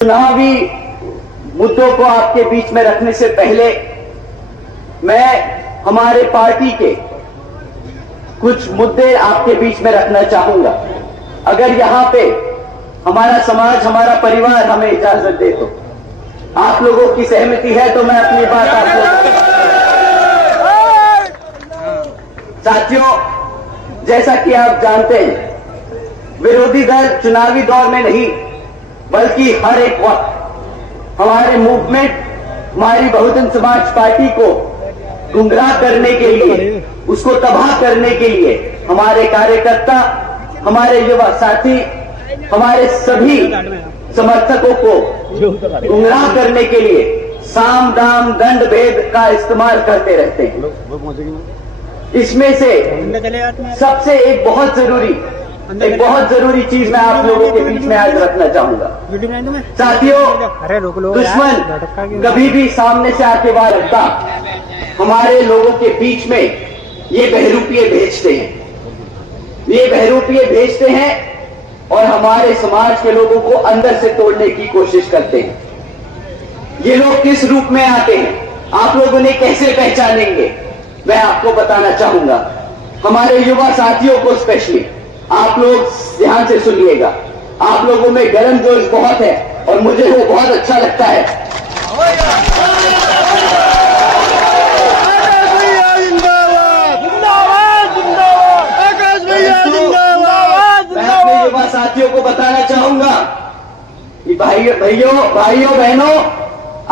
चुनावी मुद्दों को आपके बीच में रखने से पहले मैं हमारे पार्टी के कुछ मुद्दे आपके बीच में रखना चाहूंगा। अगर यहां पे हमारा समाज, हमारा परिवार हमें इजाजत दे तो, आप लोगों की सहमति है तो मैं अपनी बात आप लोगों साथियों, जैसा कि आप जानते हैं, विरोधी दल चुनावी दौर में नहीं बल्कि हर एक वक्त हमारे मूवमेंट, हमारी बहुजन समाज पार्टी को गुमराह करने के लिए, उसको तबाह करने के लिए हमारे कार्यकर्ता, हमारे युवा साथी, हमारे सभी समर्थकों को गुमराह करने के लिए साम दाम दंड भेद का इस्तेमाल करते रहते हैं। इसमें से सबसे एक बहुत जरूरी चीज मैं आप लोगों के बीच में आज रखना चाहूंगा। साथियों, दुश्मन कभी भी सामने से आके वार रखता, हमारे लोगों के बीच में ये बहरूपिये भेजते हैं और हमारे समाज के लोगों को अंदर से तोड़ने की कोशिश करते हैं। ये लोग किस रूप में आते हैं, आप लोगों ने कैसे पहचानेंगे, मैं आपको बताना चाहूंगा। हमारे युवा साथियों को स्पेशली आप लोग ध्यान से सुनिएगा। आप लोगों में गर्म जोश बहुत है और मुझे वो बहुत अच्छा लगता है। मैं अपने युवा साथियों को बताना चाहूंगा कि भाइयों बहनों,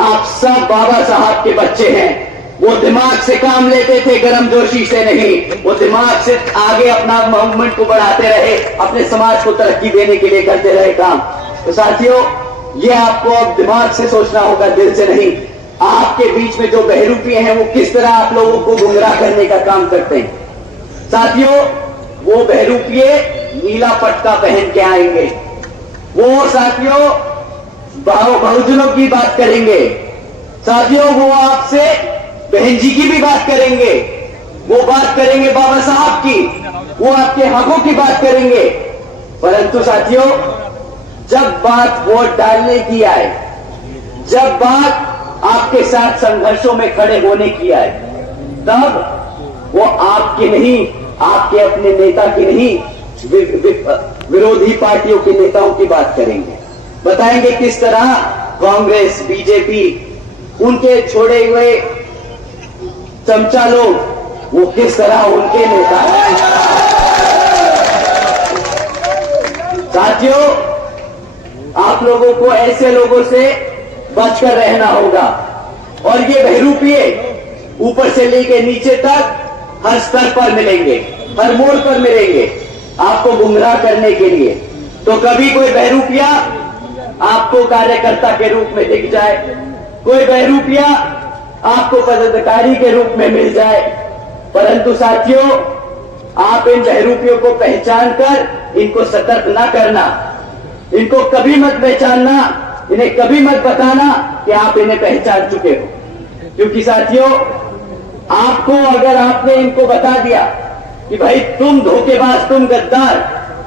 आप सब बाबा साहब के बच्चे हैं। वो दिमाग से काम लेते थे, गर्मजोशी से नहीं। वो दिमाग से आगे अपना मूवमेंट को बढ़ाते रहे, अपने समाज को तरक्की देने के लिए करते रहे काम। तो साथियों, ये आपको अब दिमाग से सोचना होगा, दिल से नहीं। आपके बीच में जो बहरूपिये हैं वो किस तरह आप लोगों को गुमराह करने का काम करते हैं। साथियों, वो बहरूपिये नीला पटका पहन के आएंगे। वो साथियों बहुजनों की बात करेंगे। साथियों, वो आपसे बहन जी की भी बात करेंगे, वो बात करेंगे बाबा साहब की, वो आपके हकों की बात करेंगे। परंतु साथियों, जब बात वोट डालने की आए, जब बात आपके साथ संघर्षों में खड़े होने की आए, तब वो आपके नहीं, आपके अपने नेता की नहीं, विरोधी पार्टियों के नेताओं की बात करेंगे। बताएंगे किस तरह कांग्रेस, बीजेपी, उनके छोड़े हुए चमचा लोग, वो किस तरह उनके नेता हैं। साथियों, आप लोगों को ऐसे लोगों से बचकर रहना होगा। और ये बहरूपिये ऊपर से लेकर नीचे तक हर स्तर पर मिलेंगे, हर मोड़ पर मिलेंगे आपको गुमराह करने के लिए। तो कभी कोई बहरूपिया आपको कार्यकर्ता के रूप में दिख जाए, कोई बहरूपिया आपको पदाधिकारी के रूप में मिल जाए, परंतु साथियों, आप इन बहरूपियों को पहचान कर इनको सतर्क ना करना, इनको कभी मत पहचानना, इन्हें कभी मत बताना कि आप इन्हें पहचान चुके हो। क्योंकि साथियों, आपको अगर आपने इनको बता दिया कि भाई तुम धोखेबाज, तुम गद्दार,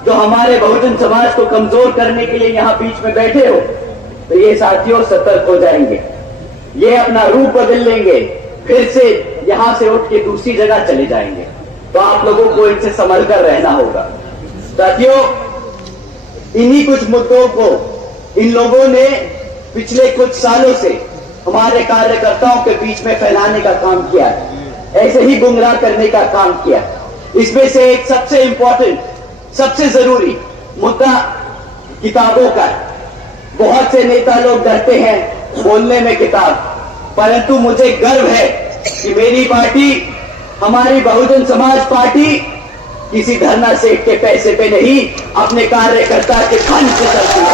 जो हमारे बहुजन समाज को कमजोर करने के लिए यहां बीच में बैठे हो, तो ये साथियों सतर्क हो जाएंगे, ये अपना रूप बदल लेंगे, फिर से यहां से उठ के दूसरी जगह चले जाएंगे। तो आप लोगों को इनसे संभल कर रहना होगा। साथियों, इन्हीं कुछ मुद्दों को इन लोगों ने पिछले कुछ सालों से हमारे कार्यकर्ताओं के बीच में फैलाने का काम किया है, ऐसे ही गुमराह करने का काम किया। इसमें से एक सबसे इंपॉर्टेंट, सबसे जरूरी मुद्दा किताबों का। बहुत से नेता लोग डरते हैं बोलने में किताब, परंतु मुझे गर्व है कि मेरी पार्टी, हमारी बहुजन समाज पार्टी किसी धरना सेठ के पैसे पे नहीं, अपने कार्यकर्ता के धन से चलती है।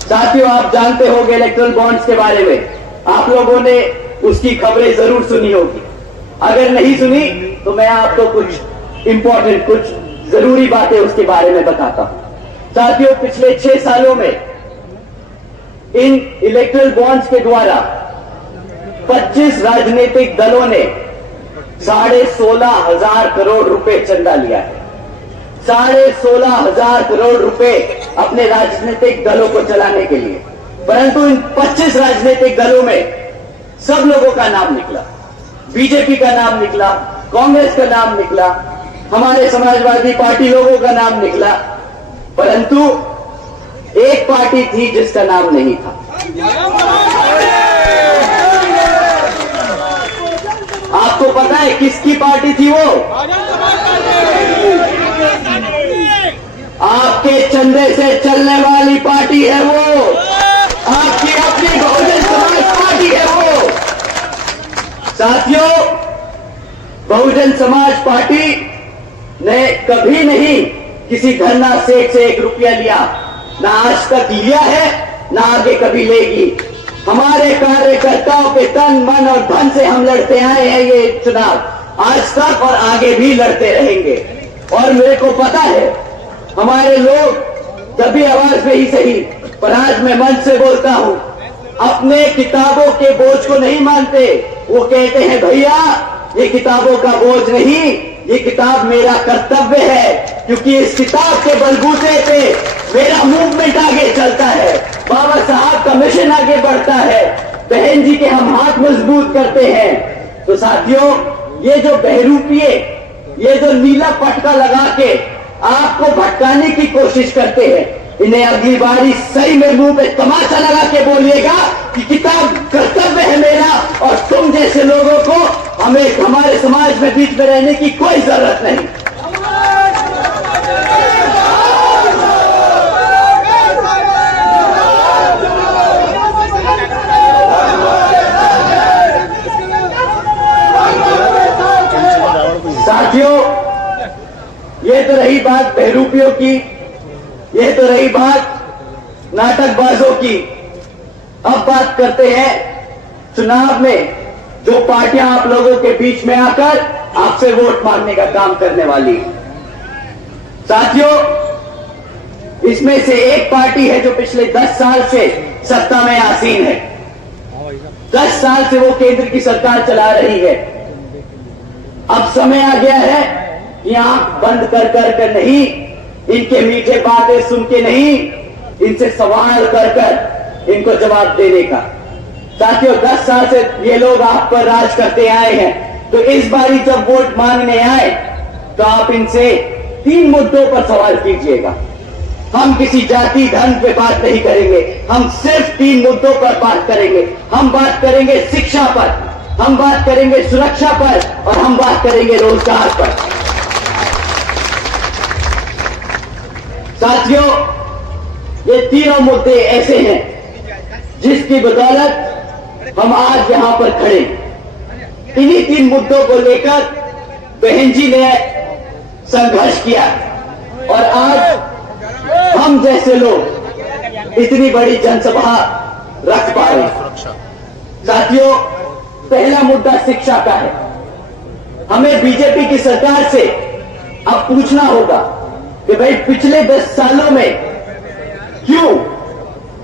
साथियों, आप जानते होंगे इलेक्ट्रल बॉन्ड्स के बारे में, आप लोगों ने उसकी खबरें जरूर सुनी होगी। अगर नहीं सुनी तो मैं आपको कुछ इंपॉर्टेंट, कुछ जरूरी बातें उसके बारे में बताता हूं। साथियों, पिछले 6 सालों में इन इलेक्ट्रल बॉन्ड्स के द्वारा 25 राजनीतिक दलों ने 16,500 करोड़ रुपए चंदा लिया है। 16,500 करोड़ रुपए अपने राजनीतिक दलों को चलाने के लिए, परंतु इन 25 राजनीतिक दलों में सब लोगों का नाम निकला। बीजेपी का नाम निकला, कांग्रेस का नाम निकला, हमारे समाजवादी पार्टी लोगों का नाम निकला, परंतु एक पार्टी थी जिसका नाम नहीं था। आपको पता है किसकी पार्टी थी वो? आपके चंदे से चलने वाली पार्टी है वो, आपकी अपनी बहुजन समाज पार्टी है वो। साथियों, बहुजन समाज पार्टी ने कभी नहीं किसी धरना सेठ से 1 रुपया लिया, ना आज तक लिया है, ना आगे कभी लेगी। हमारे कार्यकर्ताओं के तन मन और धन से हम लड़ते आए हैं ये चुनाव, आज तक और आगे भी लड़ते रहेंगे। और मेरे को पता है हमारे लोग कभी आवाज में ही सही, पर आज मैं मन से बोलता हूं, अपने किताबों के बोझ को नहीं मानते। वो कहते हैं भैया ये किताबों का बोझ नहीं, ये किताब मेरा कर्तव्य है, क्योंकि इस किताब के बलबूते पे मेरा मूवमेंट आगे चलता है, बाबा साहब का मिशन आगे बढ़ता है, बहन जी के हम हाथ मजबूत करते हैं। तो साथियों, ये जो बहरूपिये, ये जो नीला पटका लगा के आपको भटकाने की कोशिश करते हैं, इन्हें अगली बारी सही में मुंह पे तमाचा लगा के बोलिएगा कि किताब कर्तव्य है मेरा, और तुम जैसे लोगों को हमें हमारे समाज में बीच में रहने की कोई जरूरत नहीं। साथियों, ये तो रही बात बहरूपियों की, ये तो रही बात नाटकबाजों की। अब बात करते हैं चुनाव में जो पार्टियां आप लोगों के बीच में आकर आपसे वोट मांगने का काम करने वाली। साथियों, इसमें से एक पार्टी है जो पिछले 10 साल से सत्ता में आसीन है, 10 साल से वो केंद्र की सरकार चला रही है। अब समय आ गया है कि आंख बंद कर नहीं, इनके मीठे बातें सुन के नहीं, इनसे सवाल कर इनको जवाब देने का। साथियों, 10 साल से ये लोग आप पर राज करते आए हैं, तो इस बारी जब वोट मांगने आए तो आप इनसे 3 मुद्दों पर सवाल कीजिएगा। हम किसी जाति धर्म पे बात नहीं करेंगे, हम सिर्फ 3 मुद्दों पर बात करेंगे। हम बात करेंगे शिक्षा पर, हम बात करेंगे सुरक्षा पर, और हम बात करेंगे रोजगार पर। साथियों, ये तीनों मुद्दे ऐसे हैं जिसकी बदौलत हम आज यहां पर खड़े। इन्हीं 3 मुद्दों को लेकर बहन जी ने संघर्ष किया, और आज हम जैसे लोग इतनी बड़ी जनसभा रख पा रहे हैं। साथियों, पहला मुद्दा शिक्षा का है। हमें बीजेपी की सरकार से अब पूछना होगा कि भाई पिछले 10 सालों में क्यों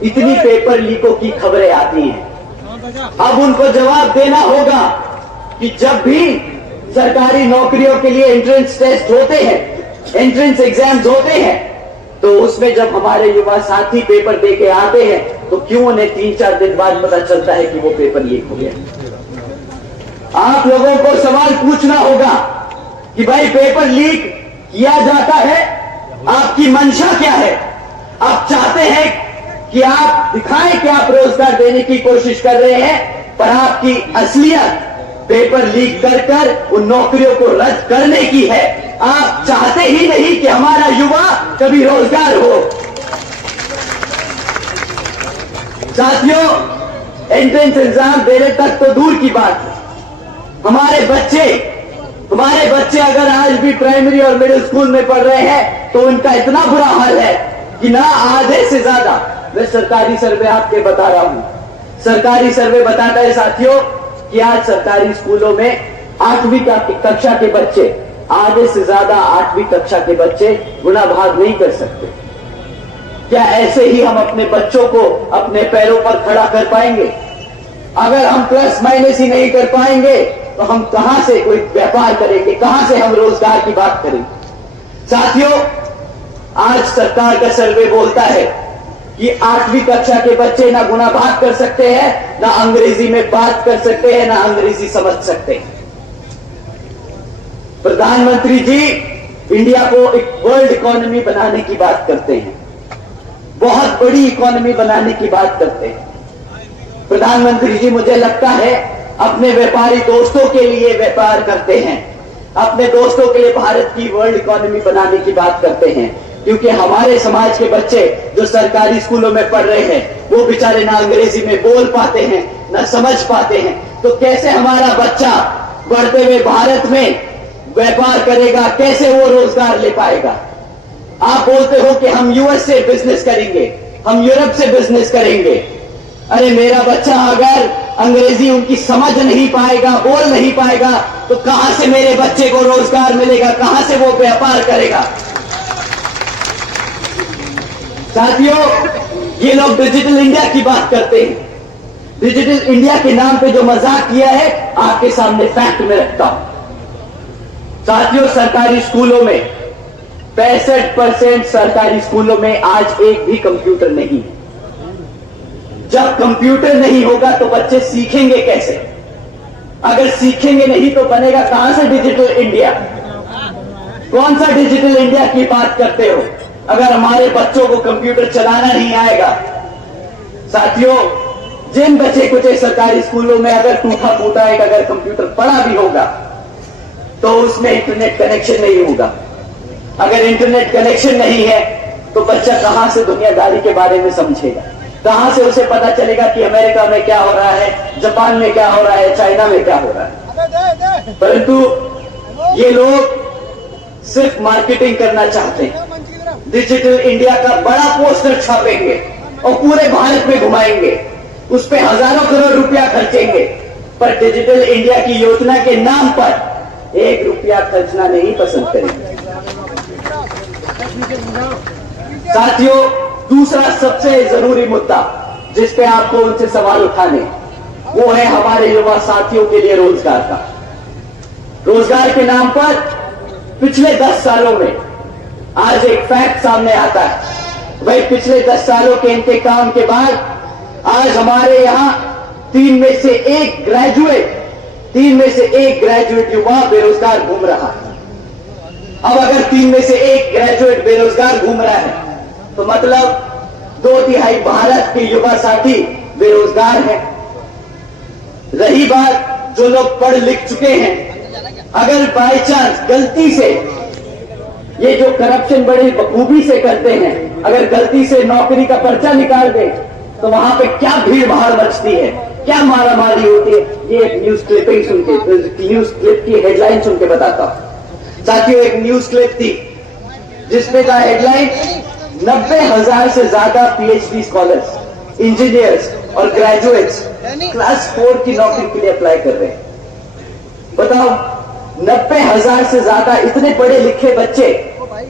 इतनी पेपर लीकों की खबरें आती हैं। अब उनको जवाब देना होगा कि जब भी सरकारी नौकरियों के लिए एंट्रेंस टेस्ट होते हैं, एंट्रेंस एग्जाम्स होते हैं, तो उसमें जब हमारे युवा साथी पेपर दे के आते हैं तो क्यों उन्हें 3-4 दिन बाद पता चलता है कि वो पेपर लीक हो गया। आप लोगों को सवाल पूछना होगा कि भाई पेपर लीक किया जाता है, आपकी मंशा क्या है? आप चाहते हैं कि आप दिखाएं कि आप रोजगार देने की कोशिश कर रहे हैं, पर आपकी असलियत पेपर लीक कर उन नौकरियों को रद्द करने की है। आप चाहते ही नहीं कि हमारा युवा कभी रोजगार हो। साथियों, एंट्रेंस एग्जाम देने तक तो दूर की बात है, हमारे बच्चे अगर आज भी प्राइमरी और मिडिल स्कूल में पढ़ रहे हैं तो उनका इतना बुरा हाल है कि ना आधे से ज्यादा, मैं सरकारी सर्वे आपके बता रहा हूं, सरकारी सर्वे बताता है साथियों कि आज सरकारी स्कूलों में 8वीं कक्षा के बच्चे, आधे से ज्यादा 8वीं कक्षा के बच्चे गुणा भाग नहीं कर सकते। क्या ऐसे ही हम अपने बच्चों को अपने पैरों पर खड़ा कर पाएंगे? अगर हम प्लस माइनस ही नहीं कर पाएंगे तो हम कहां से कोई व्यापार करेंगे, कहां से हम रोजगार की बात करेंगे? साथियों, आज सरकार का सर्वे बोलता है कि 8वीं कक्षा के बच्चे ना गुना भाग कर सकते हैं, ना अंग्रेजी में बात कर सकते हैं, ना अंग्रेजी समझ सकते हैं। प्रधानमंत्री जी इंडिया को एक वर्ल्ड इकोनॉमी बनाने की बात करते हैं, बहुत बड़ी इकोनॉमी बनाने की बात करते हैं। प्रधानमंत्री जी मुझे लगता है अपने व्यापारी दोस्तों के लिए व्यापार करते हैं, अपने दोस्तों के लिए भारत की वर्ल्ड इकोनॉमी बनाने की बात करते हैं, क्योंकि हमारे समाज के बच्चे जो सरकारी स्कूलों में पढ़ रहे हैं वो बेचारे ना अंग्रेजी में बोल पाते हैं, ना समझ पाते हैं। तो कैसे हमारा बच्चा बढ़ते हुए भारत में व्यापार करेगा, कैसे वो रोजगार ले पाएगा? आप बोलते हो कि हम यूएस से बिजनेस करेंगे, हम यूरोप से बिजनेस करेंगे। अरे मेरा बच्चा अगर अंग्रेजी उनकी समझ नहीं पाएगा, बोल नहीं पाएगा, तो कहां से मेरे बच्चे को रोजगार मिलेगा, कहां से वो व्यापार करेगा? साथियों, ये लोग डिजिटल इंडिया की बात करते हैं। डिजिटल इंडिया के नाम पे जो मजाक किया है आपके सामने फैक्ट में रखता हूं। साथियों, सरकारी स्कूलों में 65% सरकारी स्कूलों में आज एक भी कंप्यूटर नहीं है। जब कंप्यूटर नहीं होगा तो बच्चे सीखेंगे कैसे? अगर सीखेंगे नहीं तो बनेगा कहां से डिजिटल इंडिया? कौन सा डिजिटल इंडिया की बात करते हो अगर हमारे बच्चों को कंप्यूटर चलाना नहीं आएगा? साथियों, जिन बच्चे कुछ सरकारी स्कूलों में अगर टूटा फूटा एक अगर कंप्यूटर पड़ा भी होगा तो उसमें इंटरनेट कनेक्शन नहीं होगा। अगर इंटरनेट कनेक्शन नहीं है तो बच्चा कहां से दुनियादारी के बारे में समझेगा? कहां से उसे पता चलेगा कि अमेरिका में क्या हो रहा है, जापान में क्या हो रहा है, चाइना में क्या हो रहा है? परंतु ये लोग सिर्फ मार्केटिंग करना चाहते हैं। डिजिटल इंडिया का बड़ा पोस्टर छापेंगे और पूरे भारत में घुमाएंगे, उस पे हजारों करोड़ रुपया खर्चेंगे, पर डिजिटल इंडिया की योजना के नाम पर 1 रुपया खर्चना नहीं पसंद करेंगे। साथियों, दूसरा सबसे जरूरी मुद्दा जिस पे आपको उनसे सवाल उठाने, वो है हमारे युवा साथियों के लिए रोजगार का। रोजगार के नाम पर पिछले 10 सालों में आज एक फैक्ट सामने आता है। भाई, पिछले 10 सालों के इनके काम के बाद आज हमारे यहां 3 में से 1 ग्रेजुएट युवा बेरोजगार घूम रहा है। अब अगर 3 में से 1 ग्रेजुएट बेरोजगार घूम रहा है तो मतलब 2/3 भारत के युवा साथी बेरोजगार हैं। रही बात जो लोग पढ़ लिख चुके हैं, अगर बाय चांस गलती से ये जो करप्शन बड़ी बखूबी से करते हैं, अगर गलती से नौकरी का पर्चा निकाल दे तो वहां पे क्या भीड़ भाड़ मचती है, क्या मारामारी होती है। ये एक न्यूज क्लिपिंग सुन के, न्यूज क्लिप की हेडलाइन सुन के बताता हूं। साथियों, एक न्यूज क्लिप थी जिसमें का हेडलाइन 90,000 से ज्यादा पीएचडी स्कॉलर्स, इंजीनियर्स और ग्रेजुएट्स क्लास 4 की नौकरी के लिए अप्लाई कर रहे हैं। बताओ, 90,000 से ज्यादा इतने पढ़े लिखे बच्चे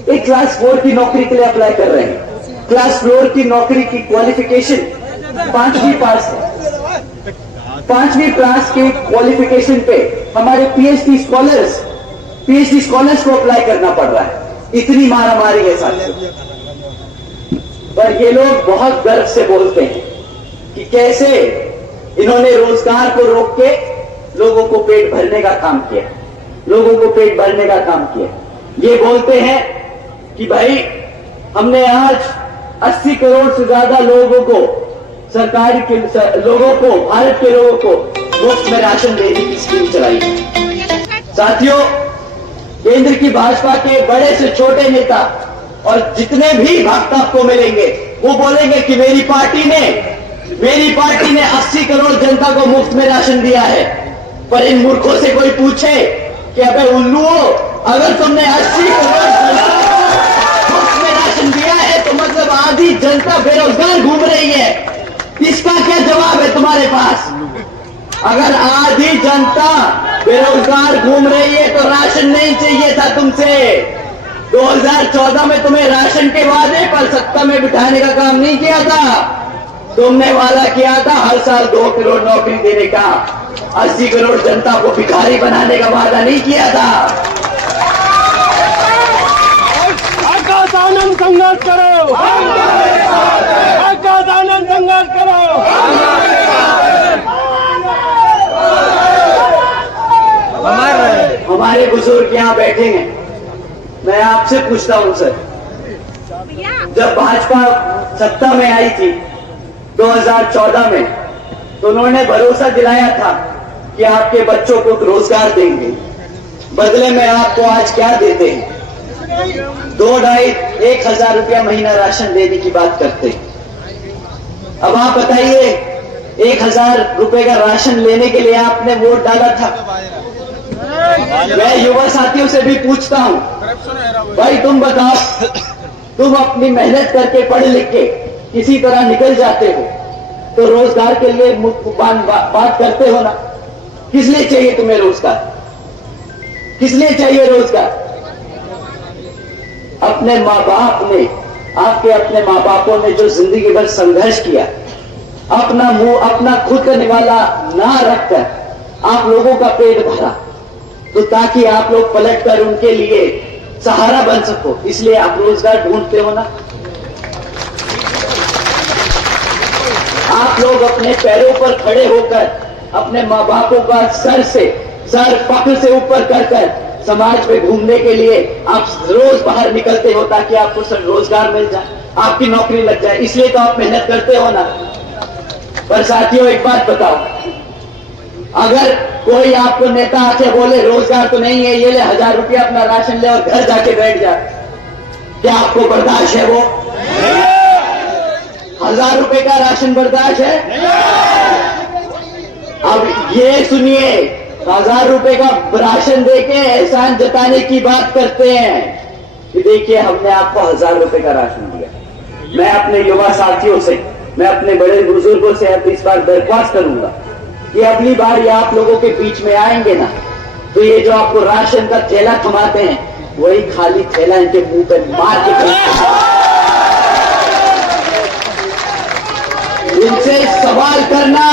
एक क्लास 4 की नौकरी के लिए अप्लाई कर रहे हैं। क्लास 4 की नौकरी की क्वालिफिकेशन 5वीं पास है। 5वीं पास के क्वालिफिकेशन पे हमारे पीएचडी स्कॉलर्स को अप्लाई करना पड़ रहा है। इतनी मारामारी है साथियों। पर ये लोग बहुत गर्व से बोलते हैं कि कैसे इन्होंने रोजगार को रोक के लोगों को पेट भरने का काम किया, लोगों को पेट भरने का काम किया। ये बोलते हैं कि भाई हमने आज 80 करोड़ से ज्यादा लोगों को, सरकार के लोगों को, भारत के लोगों को मुफ्त में राशन देने की स्कीम चलाई है। साथियों, केंद्र की भाजपा के बड़े से छोटे नेता और जितने भी भक्त आपको मिलेंगे वो बोलेंगे कि मेरी पार्टी ने 80 करोड़ जनता को मुफ्त में राशन दिया है। पर इन मूर्खों से कोई पूछे कि अबे उल्लुओ, अगर तुमने 80 करोड़ जनता को मुफ्त में राशन दिया है तो मतलब आधी जनता बेरोजगार घूम रही है, इसका क्या जवाब है तुम्हारे पास? अगर आधी जनता बेरोजगार घूम रही है तो राशन नहीं चाहिए था तुमसे। 2014 में तुम्हें राशन के वादे पर सत्ता में बिठाने का काम नहीं किया था। तुमने वादा किया था हर साल 2 करोड़ नौकरी देने का, 80 करोड़ जनता को भिखारी बनाने का वादा नहीं किया था। आनंद संघर्ष करो, आकाश आनंद संघर्ष करो। हमारे बुजुर्ग यहाँ बैठे हैं, मैं आपसे पूछता हूँ सर, जब भाजपा सत्ता में आई थी 2014 में, तो उन्होंने भरोसा दिलाया था कि आपके बच्चों को रोजगार देंगे। बदले में आपको आज क्या देते हैं? 2-2,5-1,000 रुपया महीना राशन देने की बात करते हैं। अब आप बताइए, 1,000 रुपए का राशन लेने के लिए आपने वोट डाला था। मैं युवा साथियों से भी पूछता हूं, भाई तुम बताओ, तुम अपनी मेहनत करके पढ़ लिख के किसी तरह निकल जाते हो तो रोजगार के लिए बात करते हो ना। किस लिए चाहिए तुम्हें रोजगार? किस लिए चाहिए रोजगार? अपने माँ बाप ने, आपके अपने माँ बापों ने जो जिंदगी भर संघर्ष किया, अपना मुंह अपना खुद का निवाला ना रखकर आप लोगों का पेट भरा, तो ताकि आप लोग पलट कर उनके लिए सहारा बन सको, इसलिए आप रोजगार ढूंढते हो ना। आप लोग अपने पैरों पर खड़े होकर अपने माँ बापों का सर फख्र से ऊपर कर समाज में घूमने के लिए आप रोज बाहर निकलते हो ताकि आपको रोजगार मिल जाए, आपकी नौकरी लग जाए, इसलिए तो आप मेहनत करते हो ना। पर साथियों एक बात बताओ, अगर कोई आपको नेता आके बोले रोजगार तो नहीं है, ये ले 1,000 रुपया अपना राशन ले और घर जाके बैठ जा, क्या आपको बर्दाश्त है? वो 1,000 रुपए का राशन बर्दाश्त है? अब ये सुनिए, 1,000 रुपए का राशन देके एहसान जताने की बात करते हैं कि देखिए हमने आपको 1,000 रुपए का राशन दिया। मैं अपने युवा साथियों से, मैं अपने बड़े बुजुर्गों से अब इस बार दरख्वास्त करूंगा कि अगली बार ये आप लोगों के बीच में आएंगे ना, तो ये जो आपको राशन का थैला थमाते हैं, वही खाली थैला इनके मुंह पर मार के इनसे सवाल करना,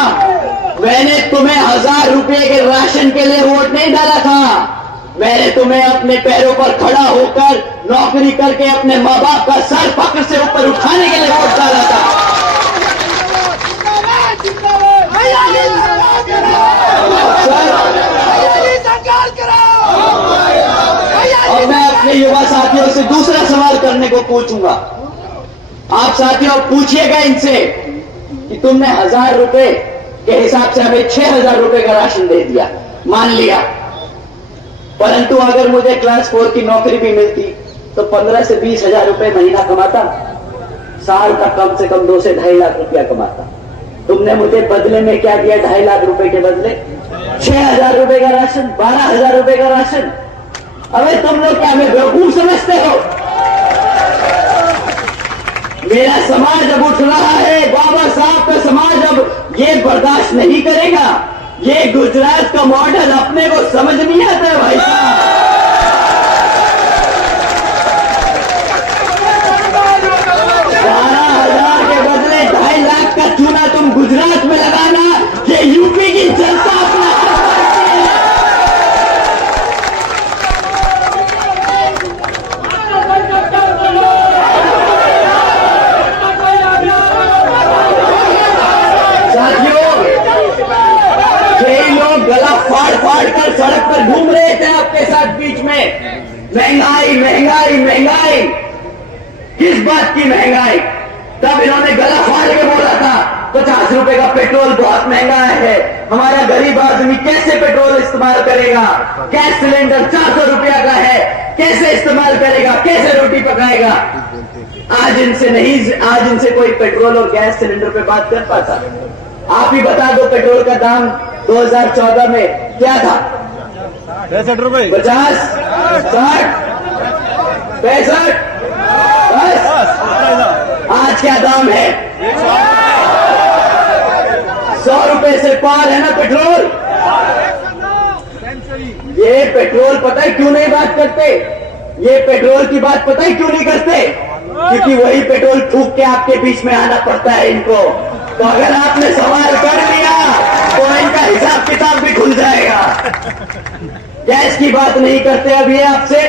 मैंने तुम्हें 1,000 रुपए के राशन के लिए वोट नहीं डाला था, मैंने तुम्हें अपने पैरों पर खड़ा होकर नौकरी करके अपने माँ बाप का सर फख्र से ऊपर उठाने के लिए वोट डाला था। और मैं अपने युवा साथियों से दूसरा सवाल करने को पूछूंगा। आप साथियों पूछिएगा इनसे कि तुमने 1,000 रुपए के हिसाब से हमें 6,000 रुपए का राशन दे दिया, मान लिया, परंतु अगर मुझे क्लास 4 की नौकरी भी मिलती तो 15 से 20,000 रुपए महीना कमाता, साल का कम से कम 2 से 2.5 लाख रुपया कमाता। तुमने मुझे बदले में क्या दिया? 2.5 लाख रुपए के बदले 6,000 रुपए का राशन, 12,000 रुपए का राशन। अबे तुम लोग क्या हमें बेवकूफ समझते हो? मेरा समाज अब उठ रहा है, बाबा साहब का समाज अब ये बर्दाश्त नहीं करेगा। ये गुजरात का मॉडल अपने को समझ नहीं आता है भाई साहब। 12,000 के बदले 2.5 लाख का चूना तुम गुजरात में लगाना, ये यूपी की जनता अपना फाड़ कर सड़क पर घूम रहे थे आपके साथ बीच में। महंगाई महंगाई महंगाई, किस बात की महंगाई? तब इन्होंने गला फाड़ के बोला था 50 रुपए का पेट्रोल बहुत महंगा है, हमारा गरीब आदमी कैसे पेट्रोल इस्तेमाल करेगा? गैस सिलेंडर 400 रुपया का है, कैसे इस्तेमाल करेगा? कैसे रोटी पकाएगा? आज इनसे कोई पेट्रोल और गैस सिलेंडर पे बात कर पाता? आप ही बता दो, पेट्रोल का दाम 2014 में क्या था? 65 रुपए, 50, 60, 65, 10। आज क्या दाम है? 100 रुपए से पार है ना पेट्रोल। ये पेट्रोल पता है क्यों नहीं बात करते? ये पेट्रोल की बात पता है क्यों नहीं करते? क्योंकि वही पेट्रोल फूंक के आपके बीच में आना पड़ता है इनको। तो अगर आपने सवाल कर लिया तो इनका हिसाब किताब भी खुल जाएगा। गैस की बात नहीं करते अब ये आपसे,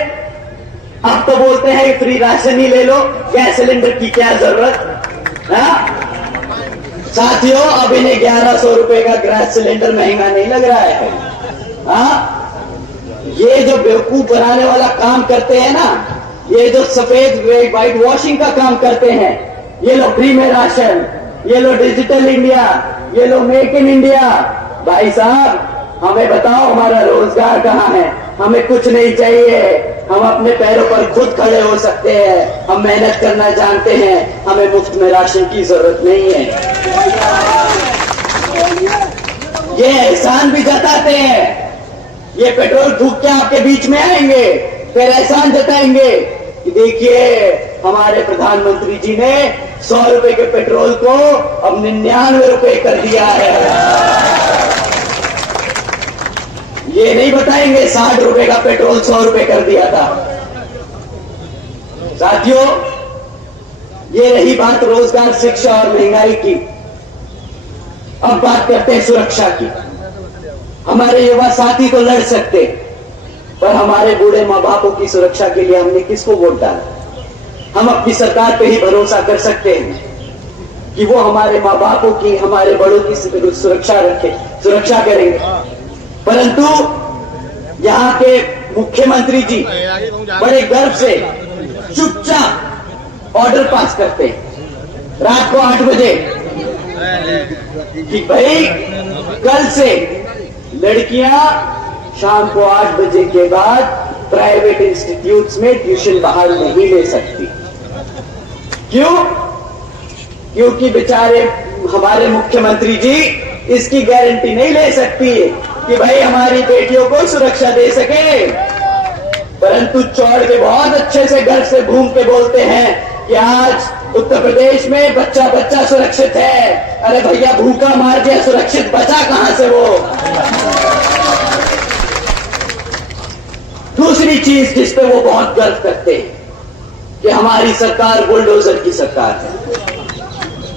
अब तो बोलते हैं फ्री राशन ही ले लो, गैस सिलेंडर की क्या जरूरत। साथियों, अब इन्हें 1100 रुपए का गैस सिलेंडर महंगा नहीं लग रहा है। ये जो बेवकूफ बनाने वाला काम करते हैं ना, ये जो सफेद व्हाइट वॉशिंग का काम करते हैं, ये लो फ्री में राशन, ये लो डिजिटल इंडिया, ये लो मेक इन इंडिया। भाई साहब, हमें बताओ हमारा रोजगार कहाँ है? हमें कुछ नहीं चाहिए, हम अपने पैरों पर खुद खड़े हो सकते हैं, हम मेहनत करना जानते हैं, हमें मुफ्त में राशन की जरूरत नहीं है। ये एहसान भी जताते हैं, ये पेट्रोल फूंक के आपके बीच में आएंगे, फिर एहसान जताएंगे कि देखिए हमारे प्रधानमंत्री जी ने 100 रुपए के पेट्रोल को अब 99 रुपए कर दिया है। ये नहीं बताएंगे 60 रुपए का पेट्रोल 100 रुपए कर दिया था। साथियों, ये रही बात रोजगार, शिक्षा और महंगाई की। अब बात करते हैं सुरक्षा की। हमारे युवा साथी तो लड़ सकते, पर हमारे बूढ़े माँ बापों की सुरक्षा के लिए हमने किसको वोट डाला? हम अपनी सरकार पे ही भरोसा कर सकते हैं कि वो हमारे माँ बापों की, हमारे बड़ों की सुरक्षा करेंगे। परंतु यहाँ के मुख्यमंत्री जी बड़े गर्व से चुपचाप ऑर्डर पास करते हैं रात को 8 बजे कि भाई कल से लड़कियां शाम को 8 बजे के बाद प्राइवेट इंस्टीट्यूट्स में ट्यूशन बाहर नहीं ले सकती। क्यों? क्योंकि बेचारे हमारे मुख्यमंत्री जी इसकी गारंटी नहीं ले सकती कि भाई हमारी बेटियों को सुरक्षा दे सके, परंतु चौड़ के बहुत अच्छे से घर से घूम के बोलते हैं कि आज उत्तर प्रदेश में बच्चा बच्चा सुरक्षित है। अरे भैया, भूखा मार दिया, सुरक्षित बचा कहां से वो? दूसरी चीज जिस पे वो बहुत गर्व करते हैं कि हमारी सरकार बुलडोजर की सरकार है।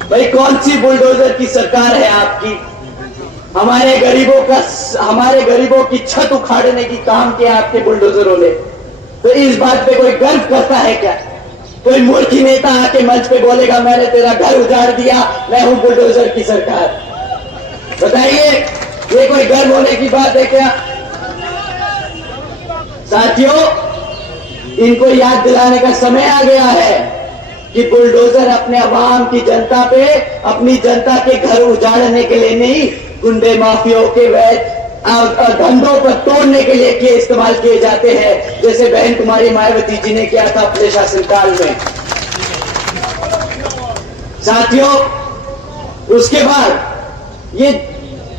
भाई, कौन सी बुलडोजर की सरकार है आपकी? हमारे गरीबों की छत उखाड़ने की काम किया आपके बुलडोजरों ने। तो इस बात पे कोई गर्व करता है क्या? कोई मूर्खी नेता आके मंच पे बोलेगा मैंने तेरा घर उजाड़ दिया, मैं हूं बुलडोजर की सरकार? बताइए, ये कोई गर्व होने की बात है क्या? साथियों, इनको याद दिलाने का समय आ गया है कि बुलडोजर अपने अवाम की जनता पे, अपनी जनता के घर उजाड़ने के लिए नहीं, गुंडे माफियाओं के धंधों पर तोड़ने के लिए इस्तेमाल किए जाते हैं, जैसे बहन कुमारी मायावती जी ने किया था अपने शासनकाल में। साथियों, उसके बाद ये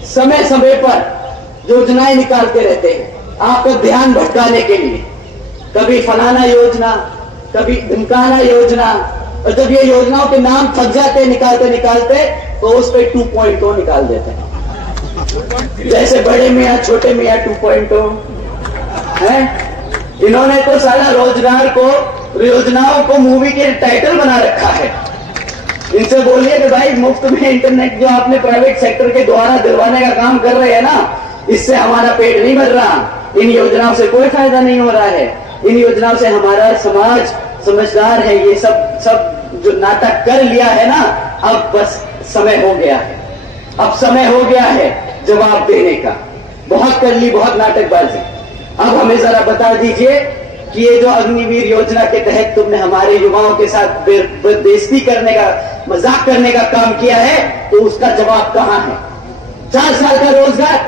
समय समय पर योजनाएं निकालते रहते हैं आपका ध्यान भटकाने के लिए। कभी फलाना योजना, कभी ढिमकाना योजना, और जब ये योजनाओं के नाम थक जाते निकालते निकालते तो उस पर 2.0 निकाल देते हैं, जैसे बड़े मियाँ छोटे मियाँ 2.0 है। इन्होंने तो सारा रोजगार को, योजनाओं को मूवी के टाइटल बना रखा है। इनसे बोलिए कि भाई मुफ्त में इंटरनेट जो आपने प्राइवेट सेक्टर के द्वारा दिलवाने का काम कर रहे हैं ना, इससे हमारा पेट नहीं भर रहा, इन योजनाओं से कोई फायदा नहीं हो रहा है। इन योजनाओं से हमारा समाज समझदार है, ये सब जो नाटक कर लिया है ना, अब बस समय हो गया है, अब समय हो गया है जवाब देने का। बहुत कर ली, बहुत नाटकबाजी। अब हमें जरा बता दीजिए कि ये जो अग्निवीर योजना के तहत तुमने हमारे युवाओं के साथ बेइज्जती करने का, मजाक करने का काम किया है, तो उसका जवाब कहां है? 4 साल का रोजगार,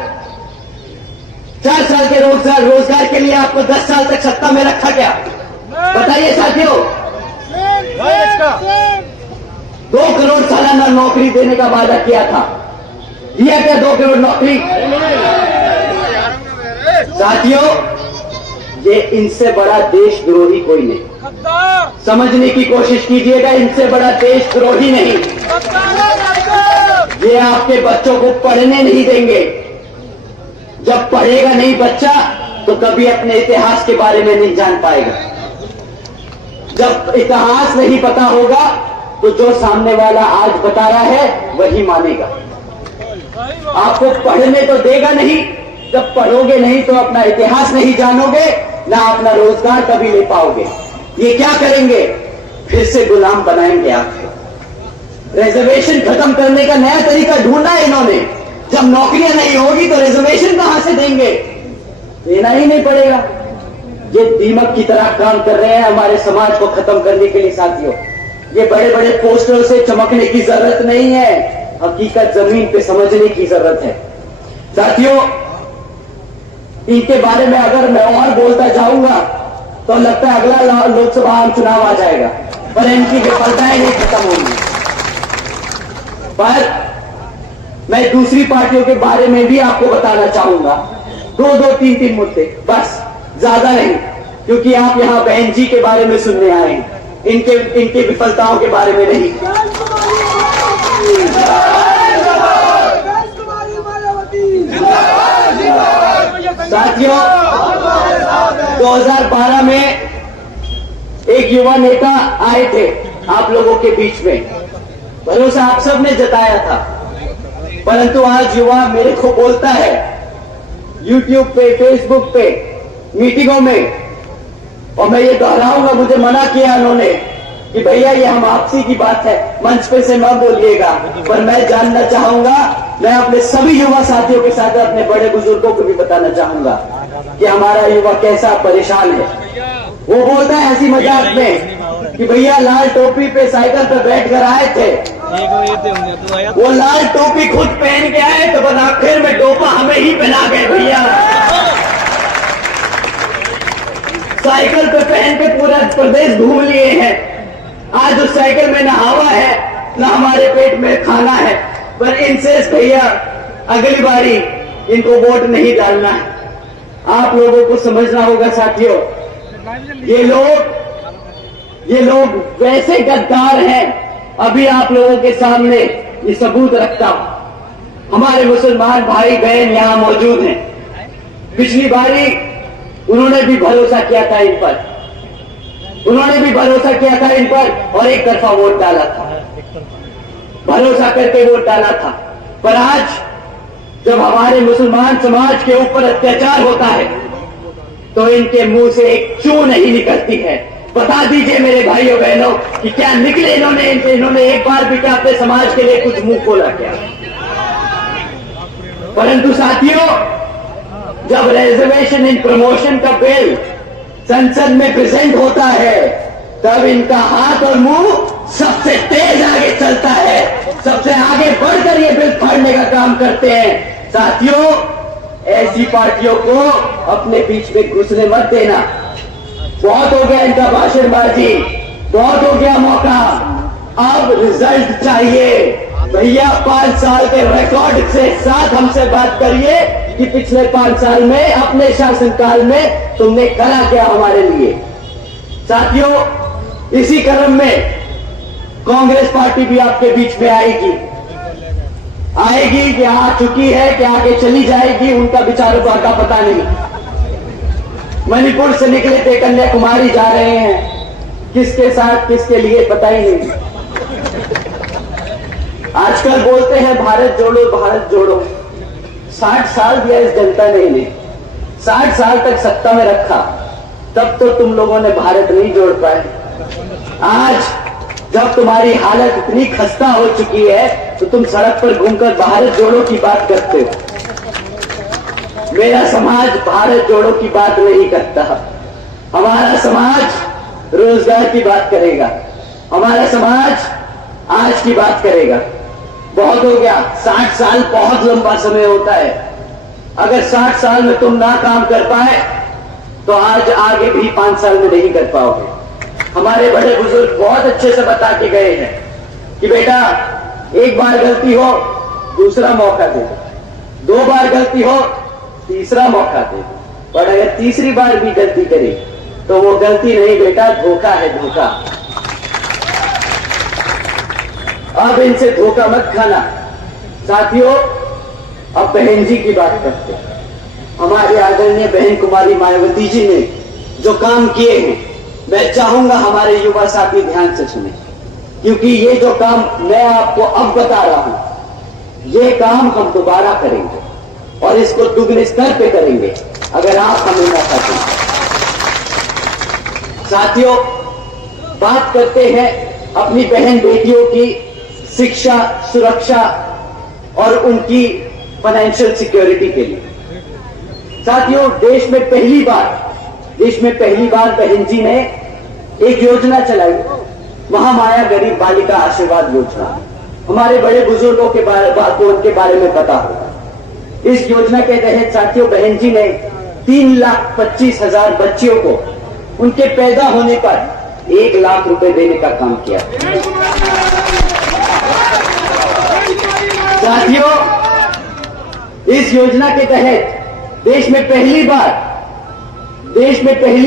4 साल के रोजगार के लिए आपको 10 साल तक सत्ता में रखा क्या? बताइए साथियों। 2 करोड़ सालाना नौकरी देने का वादा किया था, दिया क्या 2 करोड़ नौकरी? साथियों, ये इनसे बड़ा देशद्रोही कोई नहीं। समझने की कोशिश कीजिएगा, इनसे बड़ा देशद्रोही नहीं। ये आपके बच्चों को पढ़ने नहीं देंगे। जब पढ़ेगा नहीं बच्चा तो कभी अपने इतिहास के बारे में नहीं जान पाएगा। जब इतिहास नहीं पता होगा तो जो सामने वाला आज बता रहा है वही मानेगा। आपको पढ़ने तो देगा नहीं, जब पढ़ोगे नहीं तो अपना इतिहास नहीं जानोगे, ना अपना रोजगार कभी ले पाओगे। ये क्या करेंगे? फिर से गुलाम बनाएंगे आपको। रिजर्वेशन खत्म करने का नया तरीका ढूंढा है इन्होंने। जब नौकरियां नहीं होगी तो रिजर्वेशन कहां से देंगे? देना ही नहीं पड़ेगा। ये दीमक की तरह काम कर रहे हैं हमारे समाज को खत्म करने के लिए। साथियों, ये बड़े बड़े पोस्टरों से चमकने की जरूरत नहीं है, हकीकत जमीन पे समझने की जरूरत है। साथियों, इनके बारे में अगर मैं और बोलता जाऊंगा तो लगता है अगला लोकसभा चुनाव आ जाएगा, पर इनकी विफलताएं नहीं खत्म होंगी। पर मैं दूसरी पार्टियों के बारे में भी आपको बताना चाहूंगा। दो तीन मुद्दे बस, ज्यादा नहीं, क्योंकि आप यहां बहन जी के बारे में सुनने आए हैं, इनके विफलताओं के बारे में नहीं। साथियों, 2012 में एक युवा नेता आए थे आप लोगों के बीच में, भरोसा आप सब ने जताया था, परंतु आज युवा मेरे को बोलता है YouTube पे, Facebook पे, मीटिंगों में, और मैं ये दोहराऊंगा, मुझे मना किया उन्होंने कि भैया ये हम आपसी की बात है, मंच पे से न बोलिएगा, पर मैं जानना चाहूंगा, मैं अपने सभी युवा साथियों के साथ अपने बड़े बुजुर्गों को भी बताना चाहूंगा कि हमारा युवा कैसा परेशान है। वो बोलता है हंसी मजाक में कि भैया लाल टोपी पे साइकिल पे बैठ कर आए थे, वो लाल टोपी खुद पहन के आए तो बस आखिर में टोपा हमें ही पहना गए भैया। साइकिल पे पहन के पूरा प्रदेश घूम लिए हैं, आज उस साइकिल में ना हवा है ना हमारे पेट में खाना है, पर इनसे भैया अगली बारी इनको वोट नहीं डालना है। आप लोगों को समझना होगा साथियों, ये लोग वैसे गद्दार हैं। अभी आप लोगों के सामने ये सबूत रखता हूं, हमारे मुसलमान भाई बहन यहां मौजूद हैं। पिछली बारी उन्होंने भी भरोसा किया था इन पर, उन्होंने भी भरोसा किया था इन पर और एक तरफा वोट डाला था, भरोसा करके वोट डाला था। पर आज जब हमारे मुसलमान समाज के ऊपर अत्याचार होता है तो इनके मुंह से एक चू नहीं निकलती है। बता दीजिए मेरे भाइयों बहनों कि क्या निकले इन्होंने एक बार भी क्या अपने समाज के लिए कुछ मुंह खोला क्या? परंतु साथियों, जब रिजर्वेशन इन प्रमोशन का बिल संसद में प्रेजेंट होता है तब इनका हाथ और मुंह सबसे तेज आगे चलता है, सबसे आगे बढ़कर ये बिल फाड़ने का काम करते हैं। साथियों, ऐसी पार्टियों को अपने बीच में घुसने मत देना। बहुत हो गया इनका भाषणबाजी, बहुत हो गया मौका, अब रिजल्ट चाहिए भैया। 5 साल के रिकॉर्ड से साथ हमसे बात करिए कि पिछले 5 साल में अपने शासनकाल में तुमने करा क्या हमारे लिए। साथियों, इसी क्रम में कांग्रेस पार्टी भी आपके बीच में आएगी कि आ चुकी है, कि आगे चली जाएगी, उनका विचारों का पता नहीं। मणिपुर से निकले थे, कन्याकुमारी जा रहे हैं, किसके साथ किसके लिए पता ही नहीं। आजकल बोलते हैं भारत जोड़ो भारत जोड़ो। 60 साल दिया इस जनता ने इन्हें, 60 साल तक सत्ता में रखा, तब तो तुम लोगों ने भारत नहीं जोड़ पाए। आज जब तुम्हारी हालत इतनी खस्ता हो चुकी है तो तुम सड़क पर घूमकर भारत जोड़ो की बात करते हो। मेरा समाज भारत जोड़ो की बात नहीं करता। हमारा समाज रोजगार की बात करेगा, हमारा समाज आज की बात करेगा। बहुत हो गया, 60 साल बहुत लंबा समय होता है। अगर 60 साल में तुम ना काम कर पाए तो आज आगे भी 5 साल में नहीं कर पाओगे। हमारे बड़े बुजुर्ग बहुत अच्छे से बता के गए हैं कि बेटा, एक बार गलती हो दूसरा मौका दे दो, 2 बार गलती हो तीसरा मौका दे दो, और अगर तीसरी बार भी गलती करी तो वो गलती नहीं बेटा, धोखा है, धोखा। अब इनसे धोखा मत खाना। साथियों, अब बहन जी की बात करते हैं। हमारे आदरणीय बहन कुमारी मायावती जी ने जो काम किए हैं, मैं चाहूंगा हमारे युवा साथी ध्यान से सुने, क्योंकि ये जो काम मैं आपको अब बता रहा हूं, ये काम हम दोबारा करेंगे और इसको दुगने स्तर पे करेंगे अगर आप हमें ना चाहते। साथियों, बात करते हैं अपनी बहन बेटियों की शिक्षा, सुरक्षा और उनकी फाइनेंशियल सिक्योरिटी के लिए। साथियों, देश में पहली बार बहन जी ने एक योजना चलाई, महामाया गरीब बालिका आशीर्वाद योजना। हमारे बड़े बुजुर्गों के बारे में पता होगा। इस योजना के तहत साथियों, बहन जी ने 3,25,000 बच्चियों को उनके पैदा होने पर 1 लाख रुपए देने का काम किया। साथियों, इस योजना के तहत देश में पहली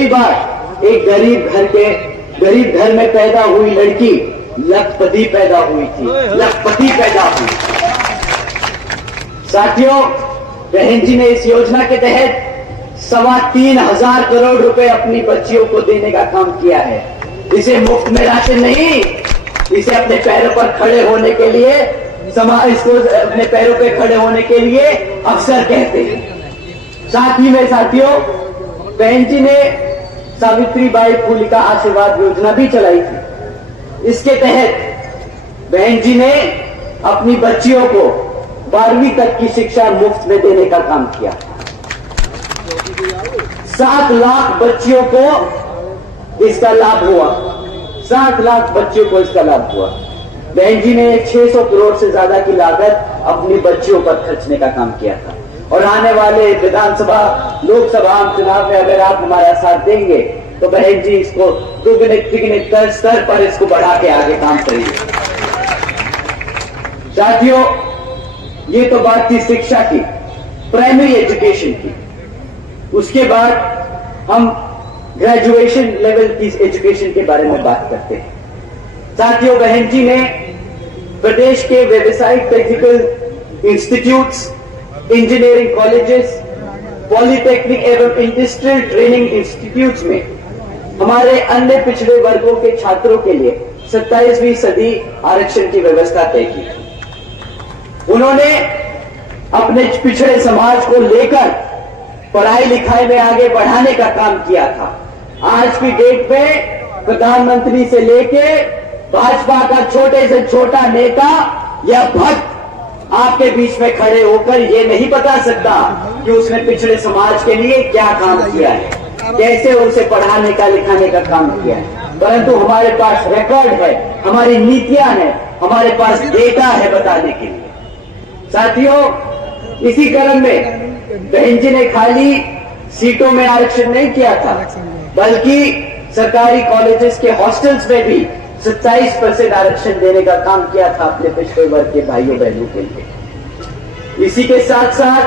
बार एक गरीब घर में पैदा हुई लड़की लखपति पैदा हुई थी। साथियों, बहन जी ने इस योजना के तहत 3,25,000 करोड़ रुपए अपनी बच्चियों को देने का काम किया है। इसे मुफ्त में राशन नहीं, इसे अपने पैरों पर खड़े होने के लिए, इसको अपने पैरों पर खड़े होने के लिए अवसर कहते हैं। साथ ही में साथियों, बहन जी ने सावित्रीबाई फुले का आशीर्वाद योजना भी चलाई थी। इसके तहत बहन जी ने अपनी बच्चियों को 12वीं तक की शिक्षा मुफ्त में देने का काम किया। 7 लाख बच्चियों को इसका लाभ हुआ। 7 लाख बच्चियों को इसका लाभ हुआ। बहन जी ने 600 करोड़ से ज्यादा की लागत अपनी बच्चियों पर खर्चने का काम किया था। और आने वाले विधानसभा, लोकसभा चुनाव में अगर आप हमारा साथ देंगे तो बहन जी इसको दुगने तिगने स्तर पर इसको बढ़ा के आगे काम करेंगे। साथियों, ये तो बात थी शिक्षा की, प्राइमरी एजुकेशन की। उसके बाद हम ग्रेजुएशन लेवल की एजुकेशन के बारे में बात करते हैं। साथियों, बहन जी ने प्रदेश के व्यावसायिक technical institutes, engineering colleges, polytechnic एवं इंडस्ट्रियल ट्रेनिंग इंस्टीट्यूट्स में हमारे अन्य पिछड़े वर्गों के छात्रों के लिए 27वीं सदी आरक्षण की व्यवस्था तय की। उन्होंने अपने पिछड़े समाज को लेकर पढ़ाई लिखाई में आगे बढ़ाने का काम किया था। आज की डेट में प्रधानमंत्री से लेके भाजपा का छोटे से छोटा नेता या भक्त आपके बीच में खड़े होकर ये नहीं बता सकता कि उसने पिछड़े समाज के लिए क्या काम किया है, कैसे उसे पढ़ाने का लिखाने का काम किया है। परंतु हमारे पास रिकॉर्ड है, हमारी नीतियां हैं, हमारे पास डेटा है बताने के लिए। साथियों, इसी क्रम में बहन जी ने खाली सीटों में आरक्षण नहीं किया था, बल्कि सरकारी कॉलेजेस के हॉस्टल्स में भी 27% आरक्षण देने का काम किया था अपने पिछड़े वर्ग के भाइयों बहनों के लिए। इसी के साथ साथ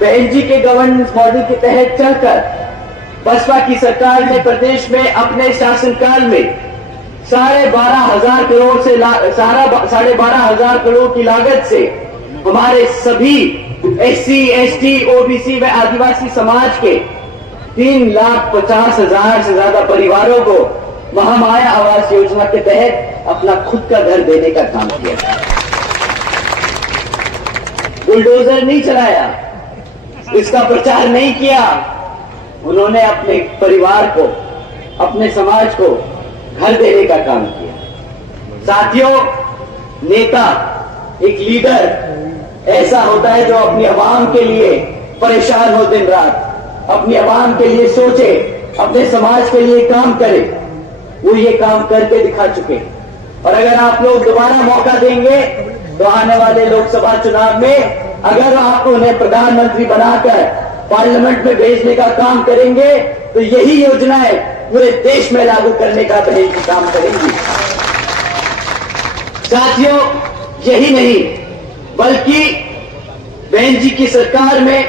बहन जी के गवर्नेंस मॉडल के तहत चलकर बसपा की सरकार ने प्रदेश में अपने शासनकाल में 12,500 करोड़ से 12,500 करोड़ की लागत से हमारे सभी SC, ST, OBC व आदिवासी समाज के 3,50,000 से ज्यादा परिवारों को महामाया आवास योजना के तहत अपना खुद का घर देने का काम किया। बुलडोजर नहीं चलाया, इसका प्रचार नहीं किया। उन्होंने अपने परिवार को, अपने समाज को घर देने का काम किया। साथियों, नेता, एक लीडर ऐसा होता है जो अपनी आवाम के लिए परेशान हो, दिन रात अपनी आवाम के लिए सोचे, अपने समाज के लिए काम करे। वो ये काम करके दिखा चुके। और अगर आप लोग दोबारा मौका देंगे तो आने वाले लोकसभा चुनाव में अगर आप उन्हें प्रधानमंत्री बनाकर पार्लियामेंट में भेजने का काम करेंगे तो यही योजनाएं पूरे देश में लागू करने का बहन जी काम करेंगी। साथियों, यही नहीं बल्कि बहन जी की सरकार में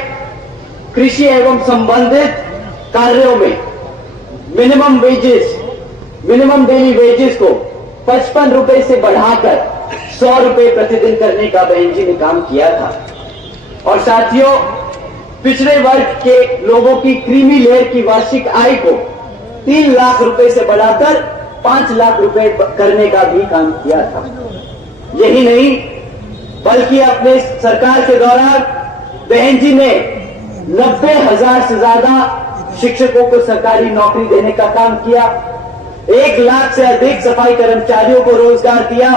कृषि एवं संबंधित कार्यों में मिनिमम डेली वेजेस को 55 रुपए से बढ़ाकर 100 रुपए प्रतिदिन करने का बहन जी ने काम किया था। और साथियों, पिछड़े वर्ग के लोगों की क्रीमी लेयर की वार्षिक आय को 3 लाख रुपए से बढ़ाकर 5 लाख रुपए करने का भी काम किया था। यही नहीं बल्कि अपने सरकार के दौरान बहन जी ने 90,000 से ज्यादा शिक्षकों को सरकारी नौकरी देने का काम किया। 1 लाख से अधिक सफाई कर्मचारियों को रोजगार दिया,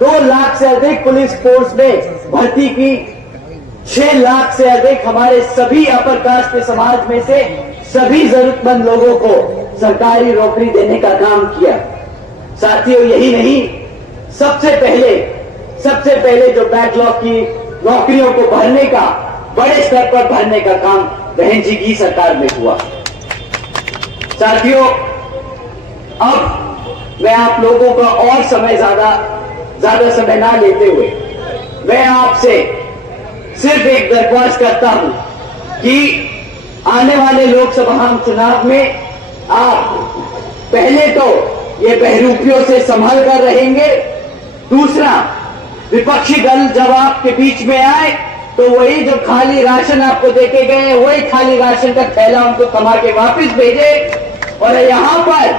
2 लाख से अधिक पुलिस फोर्स में भर्ती की, 6 लाख से अधिक हमारे सभी अपर कास्ट के समाज में से सभी जरूरतमंद लोगों को सरकारी नौकरी देने का काम किया। साथियों, यही नहीं, सबसे पहले जो बैकलॉग की नौकरियों को भरने का, बड़े स्तर पर भरने का काम बहन जी की सरकार में हुआ। साथियों, अब मैं आप लोगों का और ज्यादा समय ना लेते हुए मैं आपसे सिर्फ एक दरख्वास्त करता हूं कि आने वाले लोकसभा चुनाव में आप पहले तो ये बहरूपियों से संभल कर रहेंगे, दूसरा विपक्षी दल जब आपके बीच में आए तो वही जो खाली राशन आपको देके गए, वही खाली राशन का थैला उनको कमा के वापस भेजे और यहां पर